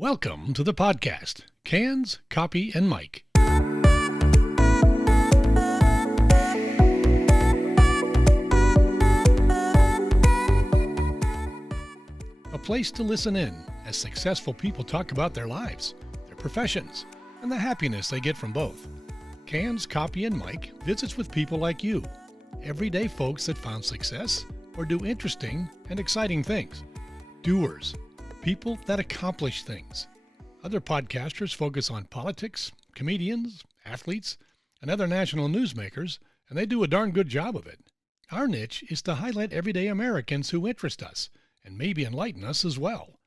Welcome to the podcast, Cans, Copy, and Mike. A place to listen in as successful people talk about their lives, their professions, and the happiness they get from both. Cans, Copy, and Mike visits with people like you, everyday folks that found success or do interesting and exciting things. Doers, people that accomplish things. Other podcasters focus on politics, comedians, athletes, and other national newsmakers, and they do a darn good job of it. Our niche is to highlight everyday Americans who interest us and maybe enlighten us as well.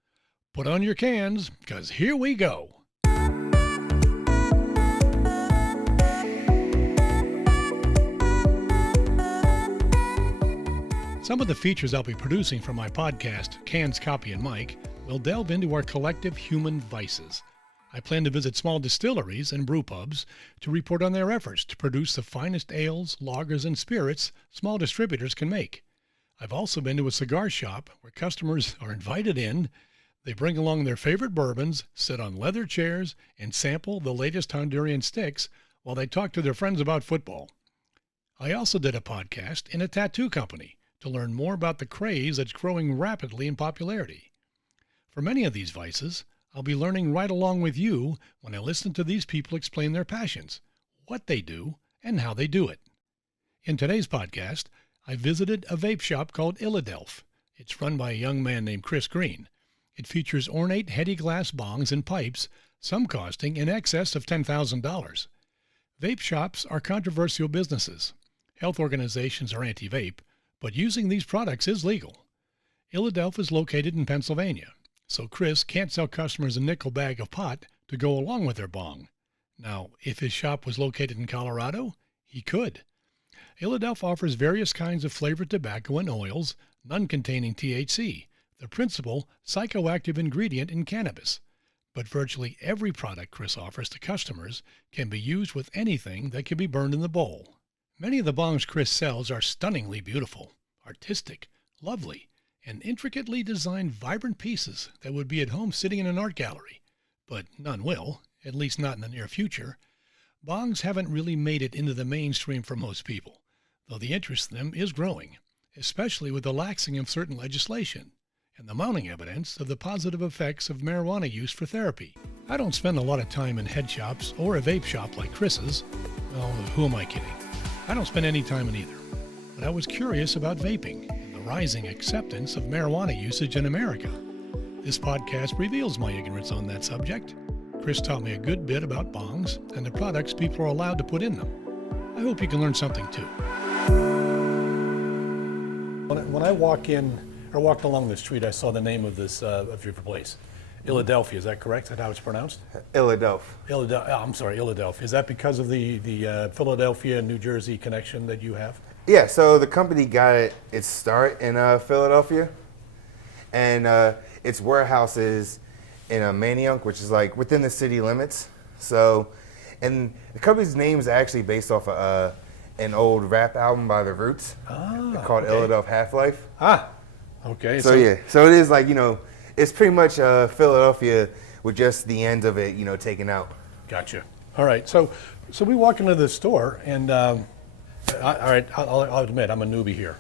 Put on your cans, because here we go. Some of the features I'll be producing for my podcast, Cans, Copy, and Mike, will delve into our collective human vices. I plan to visit small distilleries and brew pubs to report on their efforts to produce the finest ales, lagers, and spirits small distributors can make. I've also been to a cigar shop where customers are invited in. They bring along their favorite bourbons, sit on leather chairs, and sample the latest Honduran sticks while they talk to their friends about football. I also did a podcast in a tattoo company to learn more about the craze that's growing rapidly in popularity. For many of these vices, I'll be learning right along with you when I listen to these people explain their passions, what they do, and how they do it. In today's podcast, I visited a vape shop called Illadelph. It's run by a young man named Chris Green. It features ornate Heady Glass bongs and pipes, some costing in excess of $10,000. Vape shops are controversial businesses. Health organizations are anti-vape, but using these products is legal. Illadelph is located in Pennsylvania, so Chris can't sell customers a nickel bag of pot to go along with their bong. Now, if his shop was located in Colorado, he could. Illadelph offers various kinds of flavored tobacco and oils, none containing THC, the principal psychoactive ingredient in cannabis. But virtually every product Chris offers to customers can be used with anything that can be burned in the bowl. Many of the bongs Chris sells are stunningly beautiful, artistic, lovely, and intricately designed vibrant pieces that would be at home sitting in an art gallery. But none will, at least not in the near future. Bongs haven't really made it into the mainstream for most people, though the interest in them is growing, especially with the laxing of certain legislation and the mounting evidence of the positive effects of marijuana use for therapy. I don't spend a lot of time in head shops or a vape shop like Chris's. Well, who am I kidding? I don't spend any time in either, but I was curious about vaping and the rising acceptance of marijuana usage in America. This podcast reveals my ignorance on that subject. Chris taught me a good bit about bongs and the products people are allowed to put in them. I hope you can learn something too. When I walked along the street, I saw the name of this of your place. Illadelphia, is that correct? Is that how it's pronounced? Illadelph. Illadelph. Is that because of the Philadelphia, New Jersey connection that you have? Yeah, so the company got its start in Philadelphia, and its warehouse is in Manayunk, which is like within the city limits. So, and the company's name is actually based off of an old rap album by The Roots called Illadelph Half-Life. Okay. So yeah, so it is like, it's pretty much Philadelphia with just the end of it, taken out. Gotcha. All right. So we walk into the store, and all right, I'll admit I'm a newbie here.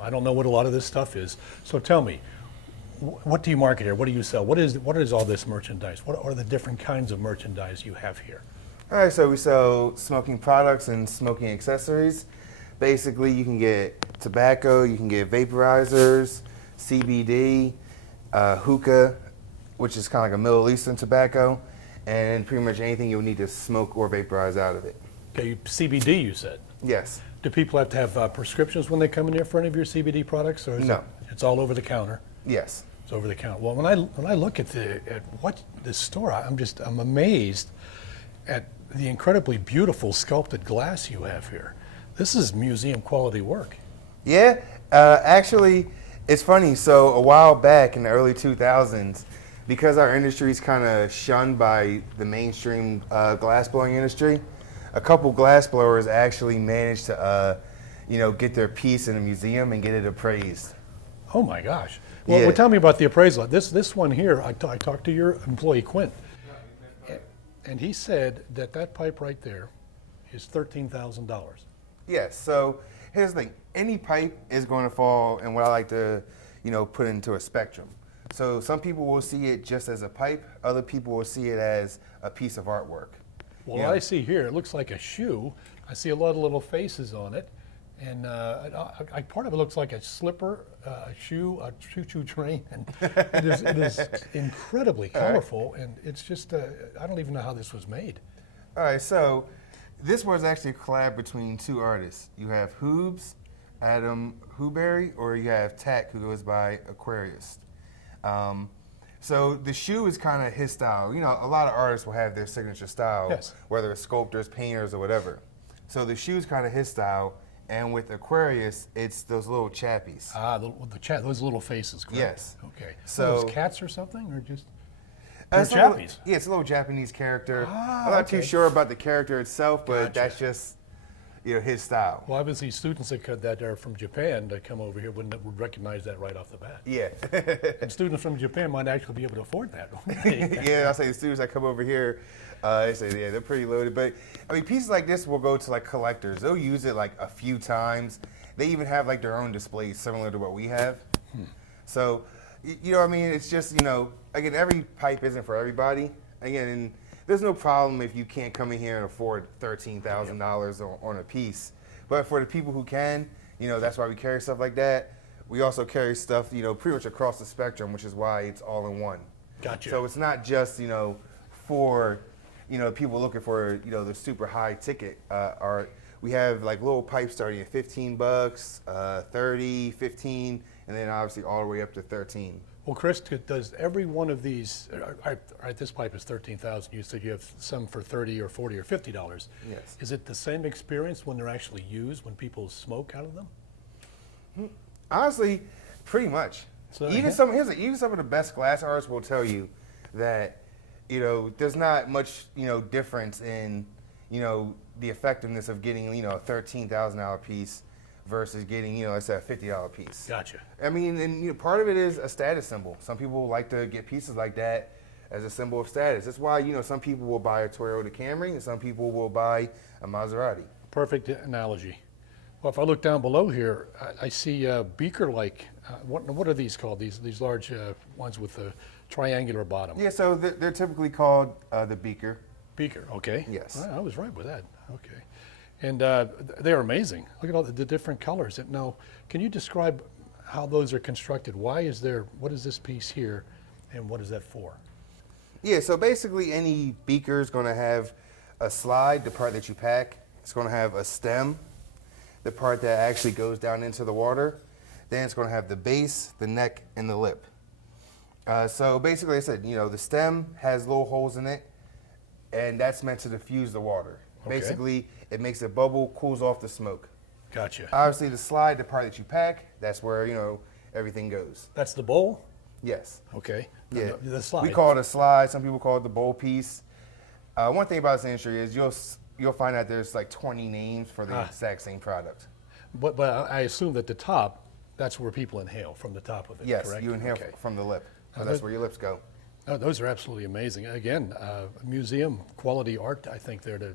I don't know what a lot of this stuff is. So tell me, what do you market here? What do you sell? What is all this merchandise? What are the different kinds of merchandise you have here? All right, so we sell smoking products and smoking accessories. Basically, you can get tobacco, you can get vaporizers, CBD, hookah, which is kind of like a Middle Eastern tobacco, and pretty much anything you'll need to smoke or vaporize out of it. Okay, CBD you said? Yes. Do people have to have prescriptions when they come in here for any of your CBD products, or is No. It's all over the counter? Yes. It's over the counter. Well, when I look at what this store, I'm amazed at the incredibly beautiful sculpted glass you have here. This is museum quality work. Yeah, actually, it's funny. So a while back in the early 2000s, because our industry is kind of shunned by the mainstream glass blowing industry, a couple glass blowers actually managed to, get their piece in a museum and get it appraised. Oh my gosh. Well, Yeah. well, tell me about the appraisal. This one here, I talked to your employee Quint, and he said that pipe right there is $13,000. Yes. So here's the thing: any pipe is going to fall in what I like to, put into a spectrum. So some people will see it just as a pipe. Other people will see it as a piece of artwork. Well, Yeah. I see here, it looks like a shoe. I see a lot of little faces on it. And part of it looks like a slipper, a shoe, a choo-choo train. And it is incredibly colorful. And it's just, I don't even know how this was made. All right. So this was actually a collab between two artists. You have Hoobs, Adam Hooberry, or you have Tack, who goes by Aquarius. So the shoe is kind of his style. A lot of artists will have their signature style, Yes. whether it's sculptors, painters, or whatever. So the shoe is kind of his style. And with Aquarius, it's those little chappies. Ah, those little faces, correct? Yes. Okay. So- those cats or something, or just? It's They're a little- chappies. Yeah, it's a little Japanese character. Ah, I'm not okay. too sure about the character itself, but Gotcha. that's just, his style. Well, obviously, students that are from Japan that come over here would recognize that right off the bat. Yeah. And students from Japan might actually be able to afford that. Yeah, I say the students that come over here, they say, yeah, they're pretty loaded. But, pieces like this will go to, collectors. They'll use it, a few times. They even have, their own displays similar to what we have. So, it's just, again, every pipe isn't for everybody. Again, and there's no problem if you can't come in here and afford $13,000 on a piece. But for the people who can, that's why we carry stuff like that. We also carry stuff, pretty much across the spectrum, which is why it's all in one. Gotcha. So it's not just, for, people looking for, the super high ticket art. We have little pipes starting at $15, 30, 15, and then obviously all the way up to 13. Well, Chris, does every one of these? All right, this pipe is 13,000. You said you have some for $30 or $40 or $50. Yes. Is it the same experience when they're actually used, when people smoke out of them? Honestly, pretty much. So, even yeah. some of the best glass artists will tell you that there's not much difference in the effectiveness of getting a $13,000 piece versus getting let's say a $50 piece. Gotcha. And part of it is a status symbol. Some people like to get pieces like that as a symbol of status. That's why some people will buy a Toyota Camry and some people will buy a Maserati. Perfect analogy. Well, if I look down below here, I see beaker-like. What are these called? These large ones with a triangular bottom. Yeah, so they're typically called the beaker. Beaker. Okay. Yes. I was right with that. Okay. And they're amazing. Look at all the different colors. Now, can you describe how those are constructed? What is this piece here, and what is that for? Yeah, so basically any beaker is going to have a slide, the part that you pack. It's going to have a stem, the part that actually goes down into the water. Then it's going to have the base, the neck, and the lip. So basically, like I said, the stem has little holes in it, and that's meant to diffuse the water. Okay. Basically, it makes it bubble, cools off the smoke. Gotcha. Obviously, the slide, the part that you pack, that's where, everything goes. That's the bowl? Yes. Okay. Yeah. The slide. We call it a slide. Some people call it the bowl piece. One thing about this industry is you'll find out there's 20 names for the exact same product. But I assume that the top, that's where people inhale, from the top of it, Yes, correct? you inhale Okay. from the lip. So Now, that's where your lips go. Oh, those are absolutely amazing. Again, museum quality art, I think, there to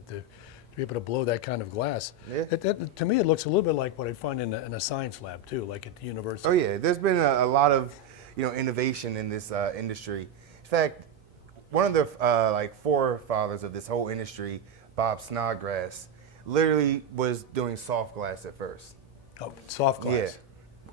be able to blow that kind of glass. Yeah. To me, it looks a little bit like what I'd find in a science lab, too, like at the university. Oh yeah, there's been a lot of innovation in this industry. In fact, one of the forefathers of this whole industry, Bob Snodgrass, literally was doing soft glass at first. Oh, soft glass.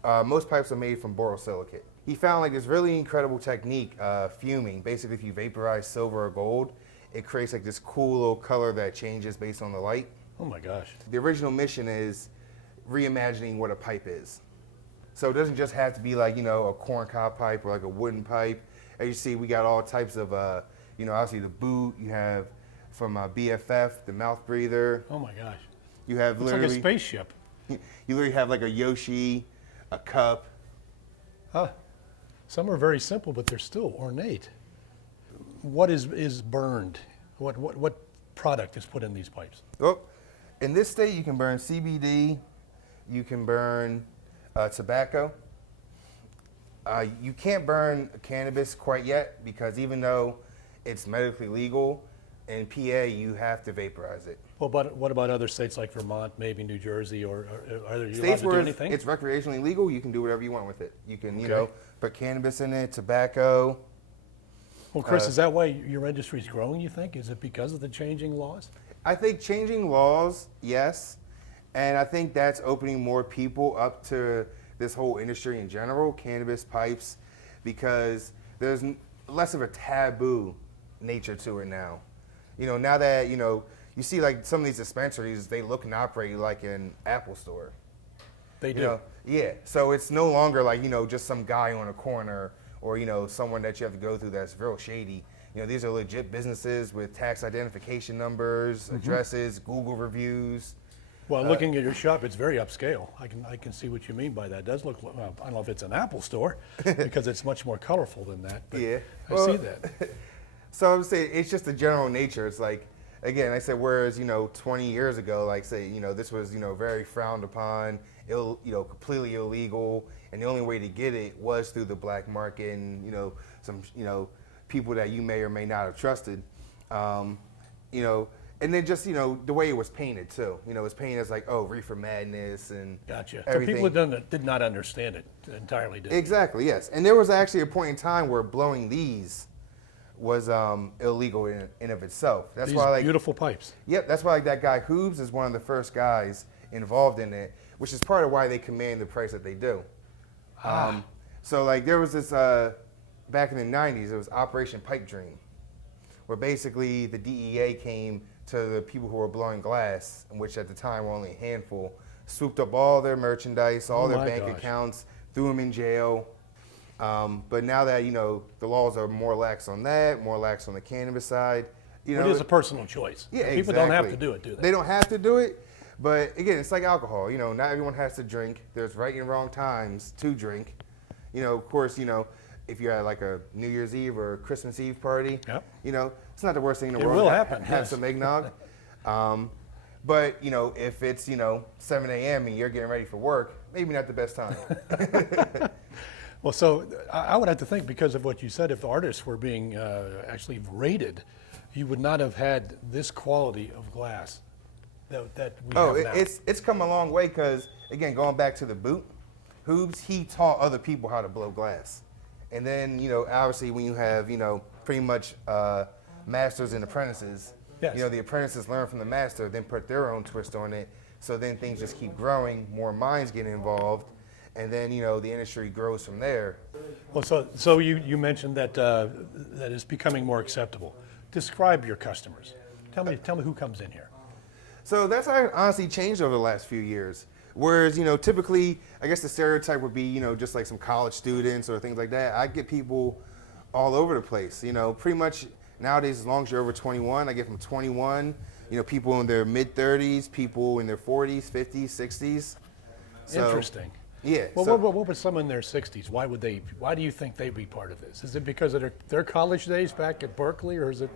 Yeah. Most pipes are made from borosilicate. He found this really incredible technique, fuming. Basically, if you vaporize silver or gold, it creates this cool little color that changes based on the light. Oh my gosh. The original mission is reimagining what a pipe is. So it doesn't just have to be a corncob pipe or a wooden pipe. As you see, we got all types of, obviously the boot. You have from BFF, the mouth breather. Oh my gosh. You have It's literally like a spaceship. You literally have a Yoshi, a cup. Huh. Some are very simple, but they're still ornate. What is burned? What product is put in these pipes? Well, in this state, you can burn CBD, you can burn tobacco. You can't burn cannabis quite yet because even though it's medically legal, in PA you have to vaporize it. Well, but what about other states like Vermont, maybe New Jersey, or are you allowed States to do where anything? it's recreationally legal, you can do whatever you want with it. You can, you Okay. know, put cannabis in it, tobacco. Well, Chris, is that why your industry's growing, you think? Is it because of the changing laws? I think changing laws, yes, and I think that's opening more people up to this whole industry in general, cannabis, pipes, because there's less of a taboo nature to it now. You know, now that, you know, you see like some of these dispensaries, they look and operate like an Apple store. They do. You know, yeah, so it's no longer like, you know, just some guy on a corner or, you know, someone that you have to go through that's real shady. You know, these are legit businesses with tax identification numbers, addresses, Google reviews. Well, looking at your shop, it's very upscale. I can see what you mean by that. It does look, well, I don't know if it's an Apple store because it's much more colorful than that, but Yeah. I see that. So I would say it's just the general nature. It's like, again, I said, whereas, you know, 20 years ago, like say, you know, this was, you know, very frowned upon, you know, completely illegal, and the only way to get it was through the black market and, you know, some, you know, people that you may or may not have trusted, you know, and then just, you know, the way it was painted too. You know, it was painted as like, oh, reefer madness and Gotcha. everything. So people did not understand it entirely, did they? Exactly, yes. And there was actually a point in time where blowing these was illegal in of itself. That's These why, like, beautiful pipes. yep, that's why like that guy Hoobs is one of the first guys involved in it, which is part of why they command the price that they do. So like there was this back in the 90s, it was Operation Pipe Dream, where basically the DEA came to the people who were blowing glass, which at the time were only a handful, swooped up all their merchandise, all Oh their my bank gosh. accounts, threw them in jail. But now that, you know, the laws are more lax on that, more lax on the cannabis side, you It know, is a personal choice. yeah, People don't have to do it, do they? They don't have to do it, but again, it's like alcohol. You know, not everyone has to drink. There's right and wrong times to drink. You know, of course, you know, if you're at like a New Year's Eve or a Christmas Eve party, Yep. you know, it's not the worst thing in the It world. will to happen, Have yes. some eggnog. But, you know, if it's, you know, 7 a.m. and you're getting ready for work, maybe not the best time. Well, so I would have to think, because of what you said, if the artists were being actually rated, you would not have had this quality of glass that we have now. It's come a long way because, again, going back to the boot, Hoobs, he taught other people how to blow glass. And then, you know, obviously when you have, you know, pretty much masters and apprentices, Yes. you know, the apprentices learn from the master, then put their own twist on it. So then things just keep growing, more minds get involved, and then, you know, the industry grows from there. Well, so you mentioned that that is becoming more acceptable. Describe your customers. Tell me who comes in here. So that's honestly changed over the last few years. Whereas, you know, typically, I guess the stereotype would be, you know, just like some college students or things like that. I get people all over the place, you know, pretty much nowadays, as long as you're over 21, I get from 21, you know, people in their mid-30s, people in their 40s, 50s, 60s. So, Interesting. Yeah. Well, so- what would someone in their 60s? Why do you think they'd be part of this? Is it because of their college days back at Berkeley, or is it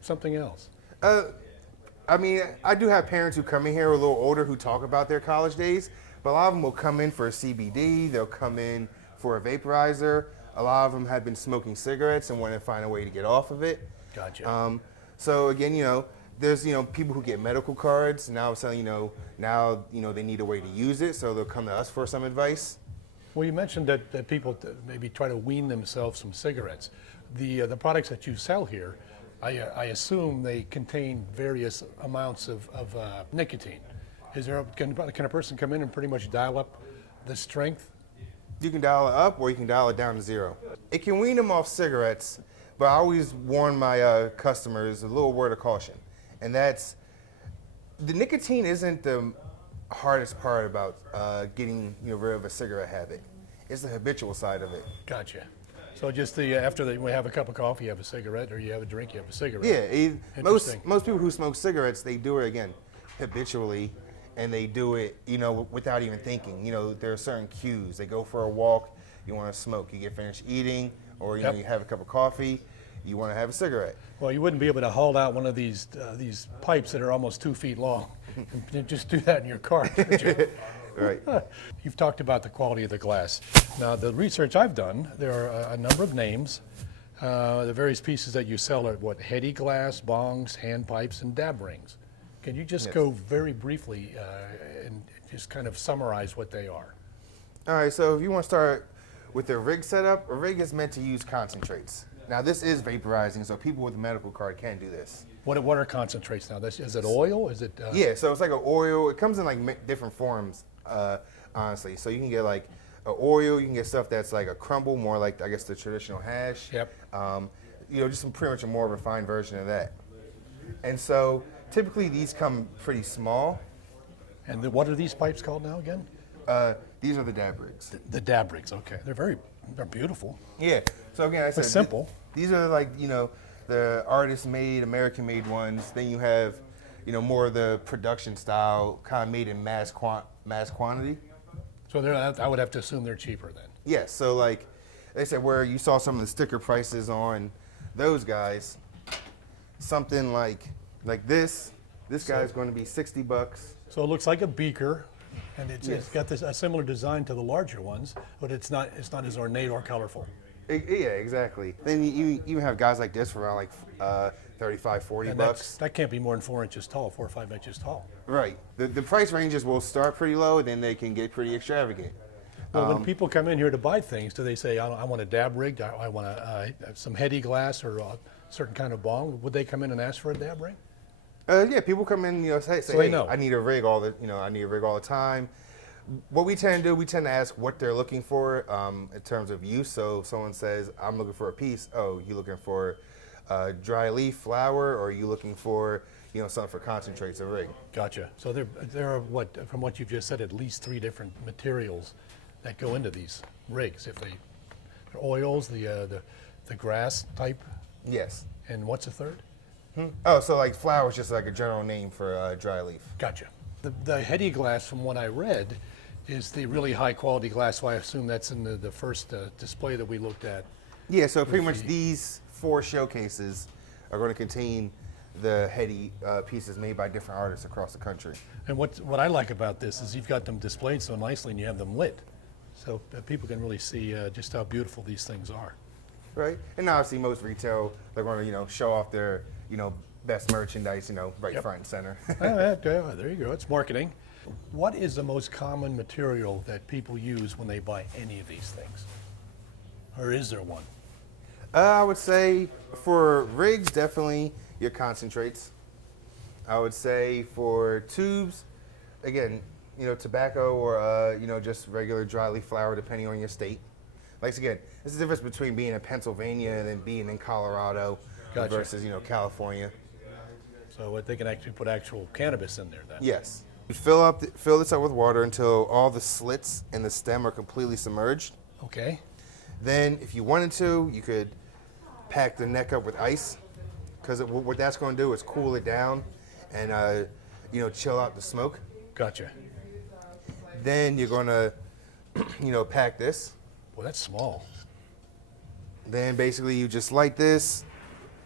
something else? I mean, I do have parents who come in here a little older who talk about their college days, but a lot of them will come in for a CBD, they'll come in for a vaporizer. A lot of them have been smoking cigarettes and want to find a way to get off of it. Gotcha. So again, you know, there's, you know, people who get medical cards, and now suddenly, you know, now, you know, they need a way to use it, so they'll come to us for some advice. Well, you mentioned that people maybe try to wean themselves from cigarettes. The products that you sell here, I assume they contain various amounts of nicotine. Can a person come in and pretty much dial up the strength? You can dial it up or you can dial it down to 0. It can wean them off cigarettes, but I always warn my customers a little word of caution. And that's, the nicotine isn't the hardest part about getting, you know, rid of a cigarette habit. It's the habitual side of it. Gotcha. So just after we have a cup of coffee, you have a cigarette, or you have a drink, you have a cigarette. Yeah, Interesting. most people who smoke cigarettes, they do it again habitually, and they do it, you know, without even thinking. You know, there are certain cues. They go for a walk, you want to smoke. You get finished eating, or you know, you have a cup of coffee, you want to have a cigarette. Well, you wouldn't be able to haul out one of these pipes that are almost 2 feet long and just do that in your car, could you? Right. You've talked about the quality of the glass. Now, the research I've done, there are a number of names. The various pieces that you sell are what? Heady Glass, bongs, hand pipes, and dab rings. Can you just go very briefly and just kind of summarize what they are? All right, so if you want to start with the rig setup, a rig is meant to use concentrates. Now, this is vaporizing, so people with a medical card can do this. What are concentrates now? Is it oil? Is it? Yeah, so it's like an oil. It comes in like different forms, honestly. So you can get like an oil. You can get stuff that's like a crumble, more like I guess the traditional hash. Yep. Just pretty much a more refined version of that. And so typically these come pretty small. And what are these pipes called now again? These are the dab rigs. The dab rigs. Okay, they're beautiful. Yeah. So again, I said simple. These are like the artist-made, American-made ones. Then you have more of the production style, kind of made in mass quantity. So I would have to assume they're cheaper then. Yes. So like they said, where you saw some of the sticker prices on those guys, something like this guy is going to be $60. So it looks like a beaker, and it's got a similar design to the larger ones, but it's not as ornate or colorful. Yeah, exactly. Then you even have guys like this for around like $35-$40. That can't be more than 4 inches tall, 4 or 5 inches tall. Right. The price ranges will start pretty low, then they can get pretty extravagant. Well, when people come in here to buy things, do they say, I want a dab rig, I want some Heady Glass or a certain kind of bong? Would they come in and ask for a dab rig? Yeah, people come in, say, So hey, I need a rig all the time. What we tend to do, we tend to ask what they're looking for in terms of use. So if someone says, I'm looking for a piece, oh, you looking for dry leaf flower, or are you looking for something for concentrates, a rig? Gotcha. So there are from what you've just said, at least 3 different materials that go into these rigs. If they're oils, the grass type. Yes. And what's the third? Oh, so like flower is just like a general name for dry leaf. Gotcha. The Heady Glass, from what I read, is the really high quality glass. So I assume that's in the first display that we looked at. Yeah. So pretty much these 4 showcases are going to contain the Heady pieces made by different artists across the country. And what I like about this is you've got them displayed so nicely and you have them lit, so that people can really see just how beautiful these things are. Right. And obviously most retail, they're going to show off their best merchandise right front and center. There you go. It's marketing. What is the most common material that people use when they buy any of these things, or is there one? I would say for rigs, definitely your concentrates. I would say for tubes, again, tobacco or just regular dry leaf flower, depending on your state. Like again, there's a difference between being in Pennsylvania and then being in Colorado versus California. So they can actually put actual cannabis in there then. Yes. You fill this up with water until all the slits in the stem are completely submerged. Okay. Then, if you wanted to, you could pack the neck up with ice, because what that's going to do is cool it down and chill out the smoke. Gotcha. Then you're going to pack this. Well, that's small. Then basically you just light this,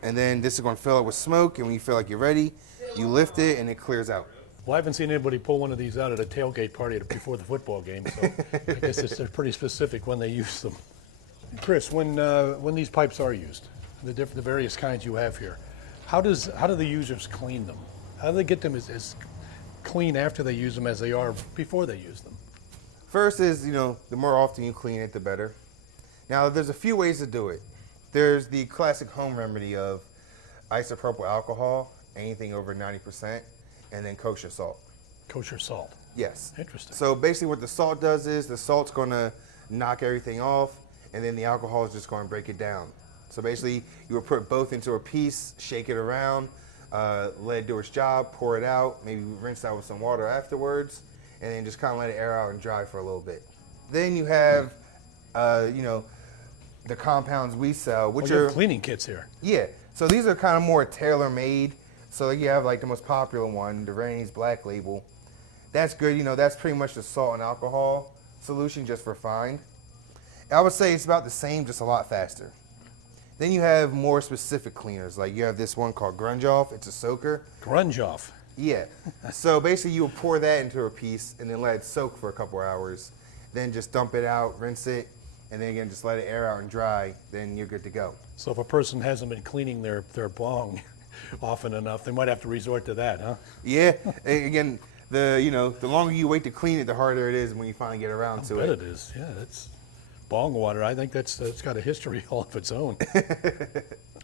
and then this is going to fill it with smoke, and when you feel like you're ready, you lift it and it clears out. Well, I haven't seen anybody pull one of these out at a tailgate party before the football game, so I guess they're pretty specific when they use them. Chris, when these pipes are used, the various kinds you have here, how do the users clean them? How do they get them as clean after they use them as they are before they use them? First is, the more often you clean it, the better. Now, there's a few ways to do it. There's the classic home remedy of isopropyl alcohol, anything over 90%, and then kosher salt. Kosher salt. Yes. Interesting. So basically what the salt does is the salt's going to knock everything off, and then the alcohol is just going to break it down. So basically you would put both into a piece, shake it around, let it do its job, pour it out, maybe rinse out with some water afterwards, and then just kind of let it air out and dry for a little bit. Then you have, the compounds we sell, which you are have cleaning kits here. Yeah. So these are kind of more tailor-made. So you have like the most popular one, the Rainey's Black Label. That's good. That's pretty much the salt and alcohol solution, just refined. I would say it's about the same, just a lot faster. Then you have more specific cleaners. Like you have this one called Grunge Off. It's a soaker. Grunge Off. Yeah. So basically, you'll pour that into a piece and then let it soak for a couple hours. Then just dump it out, rinse it, and then again just let it air out and dry. Then you're good to go. So if a person hasn't been cleaning their bong often enough, they might have to resort to that, huh? Yeah. Again, the longer you wait to clean it, the harder it is when you finally get around to I bet it. it is. Yeah, it's bong water. I think that's got a history all of its own.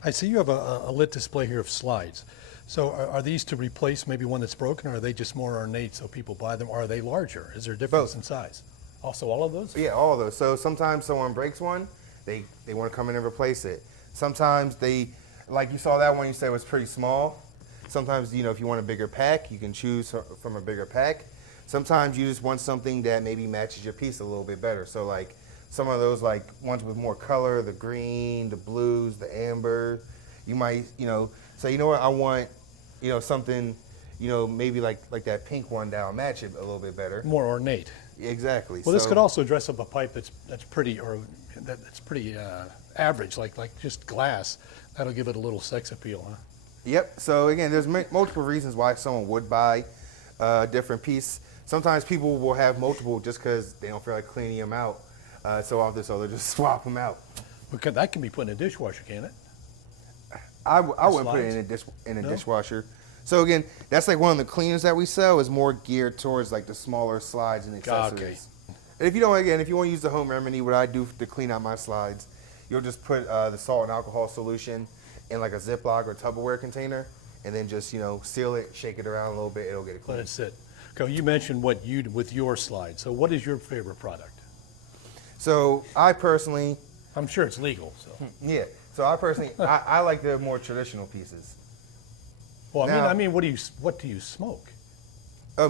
I see you have a lit display here of slides. So are these to replace maybe one that's broken, or are they just more ornate so people buy them? Or are they larger? Is there a difference in size? Also, all of those? Yeah, all of those. So sometimes someone breaks one, they want to come in and replace it. Sometimes like you saw that one you said was pretty small. Sometimes, if you want a bigger pack, you can choose from a bigger pack. Sometimes you just want something that maybe matches your piece a little bit better. So like some of those like ones with more color, the green, the blues, the amber, you might, say, I want, something, maybe like that pink one that'll match it a little bit better. More ornate. Exactly. Well, this could also dress up a pipe that's pretty, or that's pretty average, like just glass. That'll give it a little sex appeal, huh? Yep. So again, there's multiple reasons why someone would buy a different piece. Sometimes people will have multiple just because they don't feel like cleaning them out so often, so they'll just swap them out. Because that can be put in a dishwasher, can't it? I wouldn't put it in a dishwasher. So again, that's like one of the cleaners that we sell is more geared towards like the smaller slides and accessories. Okay. And if you want to use the home remedy, what I do to clean out my slides, you'll just put the salt and alcohol solution in like a Ziploc or Tupperware container, and then just seal it, shake it around a little bit, it'll get it clean. Let it sit. Okay, you mentioned what you do with your slides. So what is your favorite product? So I personally, I'm sure it's legal. So. yeah. So I personally, I like the more traditional pieces. Well, Now- I mean, what do you smoke?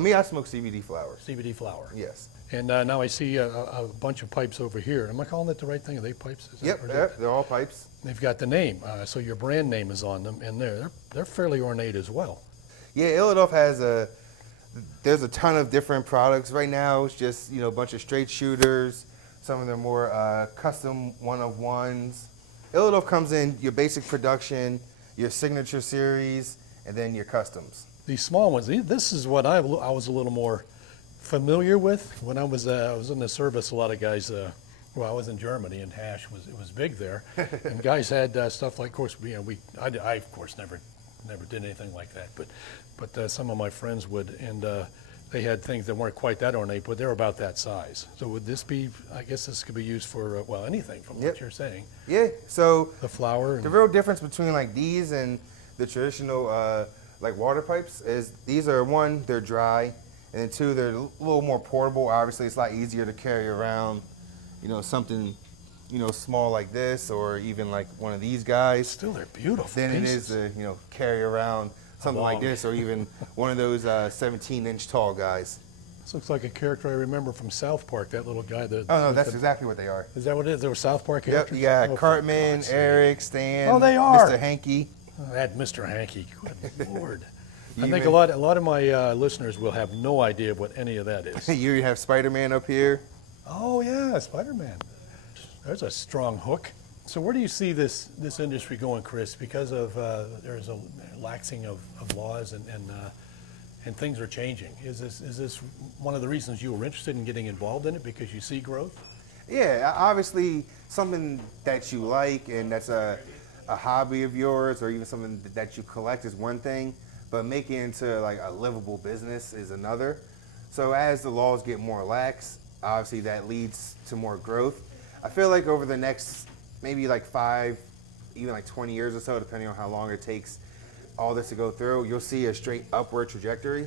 Me, I smoke CBD flowers. CBD flower. Yes. And now I see a bunch of pipes over here. Am I calling it the right thing? Are they pipes? Is that- Yep, or is yep, they're all pipes. They've got the name, so your brand name is on them, and they're fairly ornate as well. Yeah, Illadelph there's a ton of different products. Right now, it's just, a bunch of straight shooters. Some of them more custom one-of-ones. Illadelph comes in your basic production, your signature series, and then your customs. These small ones, this is what I was a little more familiar with when I was in the service. A lot of guys, I was in Germany, and hash was big there, and guys had stuff like, of course, I of course never did anything like that, but some of my friends would, and they had things that weren't quite that ornate, but they're about that size. So would this be? I guess this could be used for anything from what you're saying. Yeah. So The flower. the real difference between like these and the traditional like water pipes is these are they're dry, and then two, they're a little more portable. Obviously, it's a lot easier to carry around, something, small like this, or even like one of these guys. Still, they're beautiful. Than it pieces. is to, carry around something like bong. this, or even one of those 17-inch tall guys. This looks like a character I remember from South Park. That little guy. Oh no, that's exactly what they are. Is that what it is? They were South Park Yep, characters? you got Oh, for Cartman, God's sake. Eric, Stan, Oh, they are. Mr. Hanky. Oh, that Mr. Hanky. Good Lord. I You think even- a lot of my listeners will have no idea what any of that is. You have Spider-Man up here. Oh yeah, Spider-Man. There's a strong hook. So where do you see this industry going, Chris? Because of there's a laxing of laws and things are changing. Is this one of the reasons you were interested in getting involved in it, because you see growth? Yeah, obviously something that you like and that's a hobby of yours, or even something that you collect is one thing, but making it into like a livable business is another. So as the laws get more lax, obviously that leads to more growth. I feel like over the next maybe like 5, even like 20 years or so, depending on how long it takes all this to go through, you'll see a straight upward trajectory.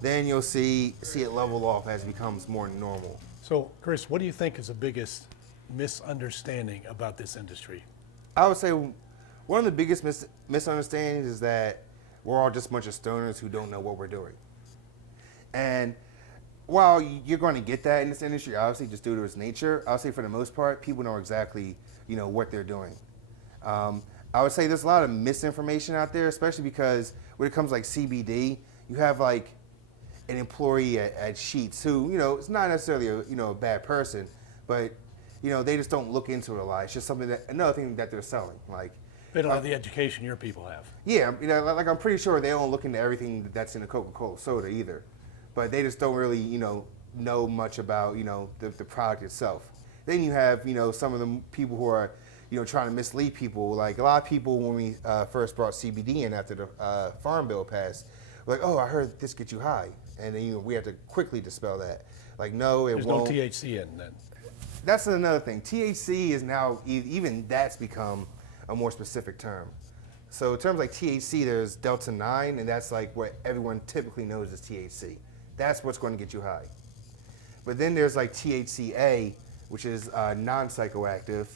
Then you'll see it level off as it becomes more normal. So, Chris, what do you think is the biggest misunderstanding about this industry? I would say one of the biggest misunderstandings is that we're all just a bunch of stoners who don't know what we're doing. And while you're going to get that in this industry, obviously, just due to its nature, I'll say for the most part, people know exactly, what they're doing. I would say there's a lot of misinformation out there, especially because when it comes like CBD, you have like an employee at Sheetz who, it's not necessarily a bad person, but they just don't look into it a lot. It's just another thing that they're selling. Like, They don't have the education your people have. Yeah, like I'm pretty sure they don't look into everything that's in a Coca-Cola soda either, but they just don't really, know much about, the product itself. Then you have, some of the people who are, trying to mislead people. Like a lot of people, when we first brought CBD in after the Farm Bill passed, were like, oh, I heard this gets you high, and then we had to quickly dispel that. Like, no, it won't. There's no THC in then. That's another thing. THC is now, even that's become a more specific term. So in terms like THC, there's Delta 9, and that's like what everyone typically knows as THC. That's what's going to get you high. But then there's like THCA, which is non-psychoactive.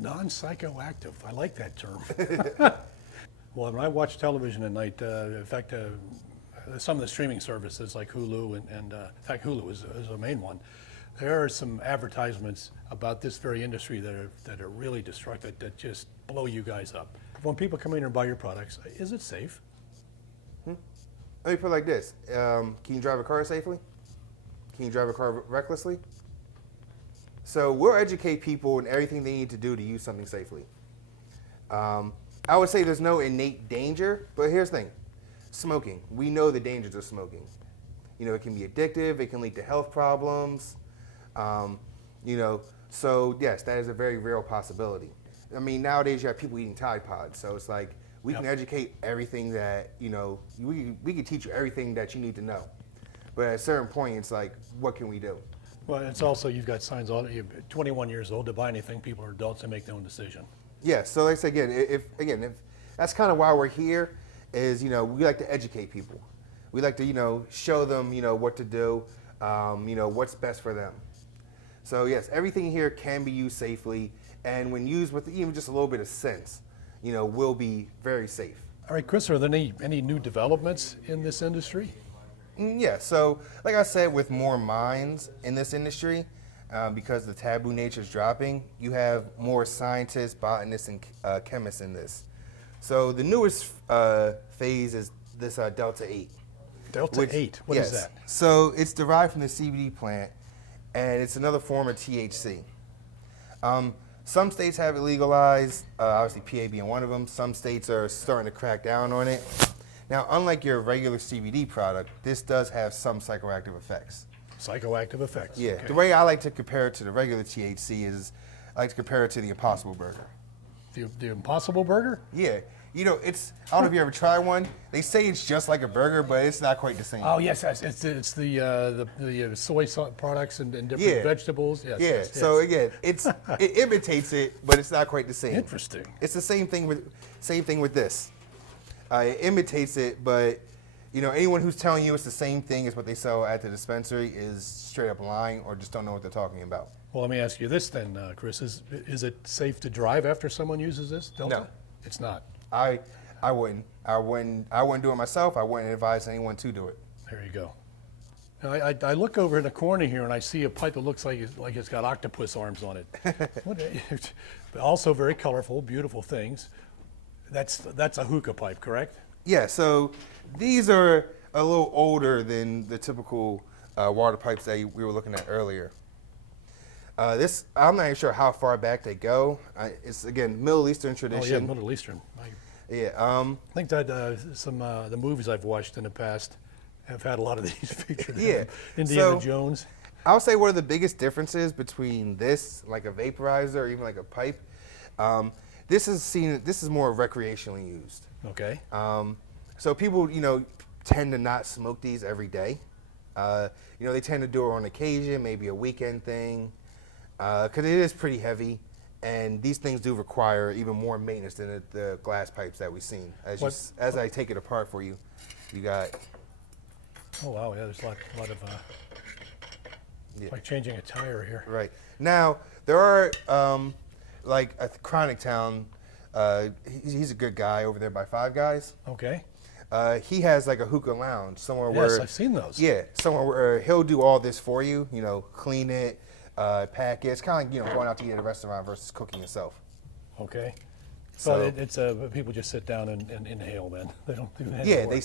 Non-psychoactive. I like that term. Well, when I watch television at night, in fact, some of the streaming services like Hulu, and in fact, Hulu is a main one. There are some advertisements about this very industry that are really destructive, that just blow you guys up. When people come in here and buy your products, is it safe? Let me put it like this. Can you drive a car safely? Can you drive a car recklessly? So we'll educate people in everything they need to do to use something safely. I would say there's no innate danger, but here's the thing. Smoking. We know the dangers of smoking. It can be addictive. It can lead to health problems. So yes, that is a very real possibility. I mean, nowadays you have people eating Tide Pods, so it's like we can educate everything that, we can teach you everything that you need to know. But at a certain point, it's like, what can we do? Well, it's also, you've got signs on it. You're 21 years old. To buy anything, people are adults and make their own decision. Yeah, so like I said, if that's kind of why we're here, is, we like to educate people. We like to, show them, what to do, what's best for them. So yes, everything here can be used safely, and when used with even just a little bit of sense, will be very safe. All right, Chris, are there any new developments in this industry? Yeah, so like I said, with more minds in this industry, because the taboo nature is dropping, you have more scientists, botanists, and chemists in this. So the newest phase is this Delta 8. Delta 8, what is that? So it's derived from the CBD plant, and it's another form of THC. Some states have it legalized, obviously PA being one of them. Some states are starting to crack down on it. Now, unlike your regular CBD product, this does have some psychoactive effects. Psychoactive effects. Yeah. Okay. The way I like to compare it to the regular THC is I like to compare it to the Impossible Burger. The Impossible Burger? Yeah. I don't know if you ever tried one. They say it's just like a burger, but it's not quite the same. Oh, yes. It's the soy products and different vegetables. Yes, yeah. Yes. So again, it imitates it, but it's not quite the same. Interesting. It's the same thing with this. It imitates it, but anyone who's telling you it's the same thing as what they sell at the dispensary is straight up lying or just don't know what they're talking about. Well, let me ask you this then, Chris. Is it safe to drive after someone uses this, Delta? No. It's not. I wouldn't. I wouldn't do it myself. I wouldn't advise anyone to do it. There you go. Now, I look over in the corner here and I see a pipe that looks like it's got octopus arms on it. Also very colorful, beautiful things. That's a hookah pipe, correct? Yeah, so these are a little older than the typical water pipes that we were looking at earlier. I'm not even sure how far back they go. It's, again, Middle Eastern tradition. Oh, yeah, Middle Eastern. Yeah. I think that the movies I've watched in the past have had a lot of these featured. Yeah. Indiana Jones. I would say one of the biggest differences between this, like a vaporizer or even like a pipe, this is more recreationally used. Okay. So people, tend to not smoke these every day. They tend to do it on occasion, maybe a weekend thing, because it is pretty heavy, and these things do require even more maintenance than the glass pipes that we've seen. As I take it apart for you, you got. Oh wow! Yeah, there's a lot of like changing a tire here. Right now, there are like a Chronic Town. He's a good guy over there by Five Guys. Okay. He has like a hookah lounge somewhere where. Yes, I've seen those. Yeah, somewhere where he'll do all this for you. Clean it, pack it. It's kind of like going out to eat at a restaurant versus cooking yourself. Okay. So it's people just sit down and inhale. Then they don't do that. Yeah, anymore.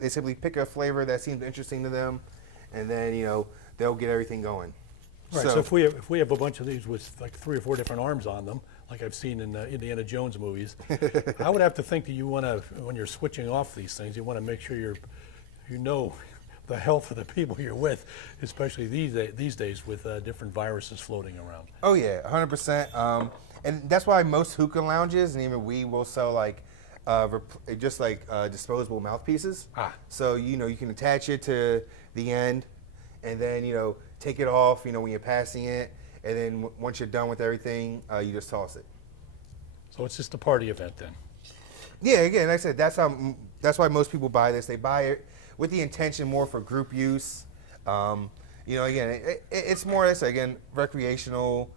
they simply pick a flavor that seems interesting to them, and then they'll get everything going. Right. So if we have a bunch of these with like 3 or 4 different arms on them, like I've seen in Indiana Jones movies. I would have to think that you want to, when you're switching off these things, you want to make sure you know the health of the people you're with, especially these days with different viruses floating around. Oh yeah, 100%. And that's why most hookah lounges and even we will sell like just like disposable mouthpieces. So you can attach it to the end, and then take it off. When you're passing it, and then once you're done with everything, you just toss it. So it's just a party event then. Yeah, again, like I said, that's why most people buy this. They buy it with the intention more for group use. Again, it's more or less again recreational.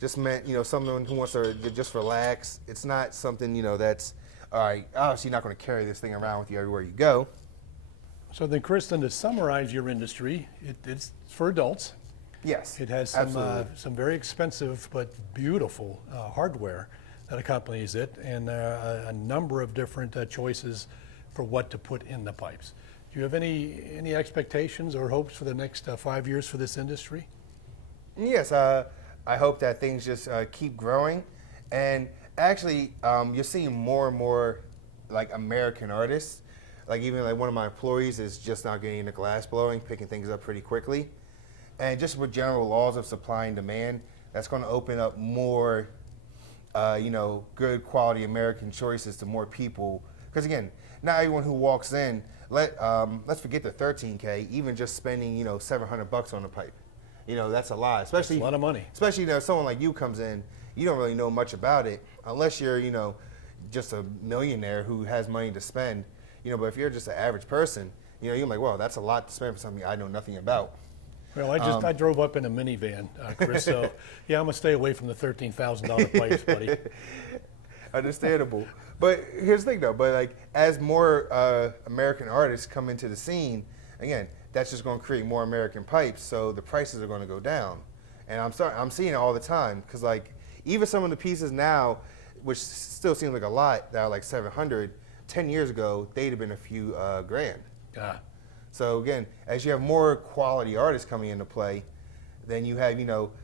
Just meant someone who wants to just relax. It's not something that's all right. Obviously, you're not going to carry this thing around with you everywhere you go. So then, Kristen, to summarize your industry, it's for adults. Yes. It has some very expensive but beautiful hardware that accompanies it, and a number of different choices for what to put in the pipes. Do you have any expectations or hopes for the next 5 years for this industry? Yes, I hope that things just keep growing, and actually, you're seeing more and more like American artists. Like even like one of my employees is just now getting into glass blowing, picking things up pretty quickly, and just with general laws of supply and demand, that's going to open up more, good quality American choices to more people. Because again, not everyone who walks in, let's forget the 13K, even just spending $700 on a pipe. That's a lot, especially that's a lot of money. Especially someone like you comes in, you don't really know much about it unless you're just a millionaire who has money to spend. But if you're just an average person, you're like, well, that's a lot to spend for something I know nothing about. Well, I drove up in a minivan, Chris. So yeah, I'm gonna stay away from the $13,000 pipes, buddy. Understandable. But here's the thing, though. But like, as more American artists come into the scene, again, that's just going to create more American pipes. So the prices are going to go down, and I'm seeing it all the time. Because like, even some of the pieces now, which still seem like a lot, that are like 700. 10 years ago, they'd have been a few grand. So again, as you have more quality artists coming into play, then you have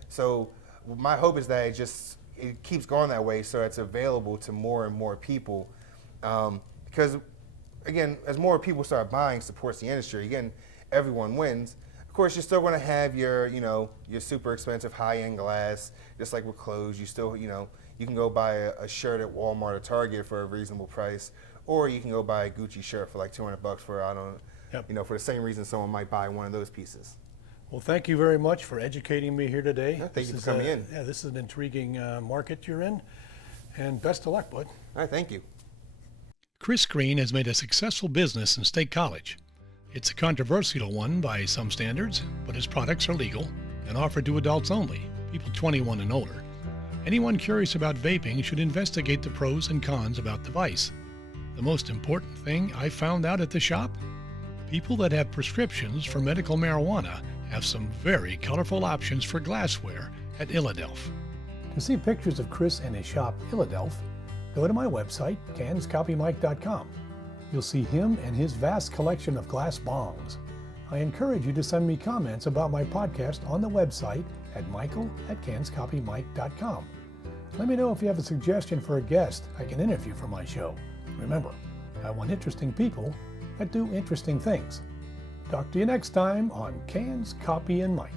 So my hope is that it keeps going that way, so it's available to more and more people. Because again, as more people start buying, supports the industry. Again, everyone wins. Of course, you're still going to have your your super expensive high-end glass. Just like with clothes, you still you can go buy a shirt at Walmart or Target for a reasonable price, or you can go buy a Gucci shirt for like $200 for for the same reason someone might buy one of those pieces. Well, thank you very much for educating me here today. Yeah, thank you for coming in. Yeah, this is an intriguing market you're in, and best of luck, bud. All right, thank you. Chris Green has made a successful business in State College. It's a controversial one by some standards, but his products are legal and offered to adults only, people 21 and older. Anyone curious about vaping should investigate the pros and cons about the device. The most important thing I found out at the shop? People that have prescriptions for medical marijuana have some very colorful options for glassware at Illadelph. To see pictures of Chris and his shop, Illadelph, go to my website, canscopymike.com. You'll see him and his vast collection of glass bongs. I encourage you to send me comments about my podcast on the website at michael@canscopymike.com. Let me know if you have a suggestion for a guest I can interview for my show. Remember, I want interesting people that do interesting things. Talk to you next time on Cans, Copy, and Mike.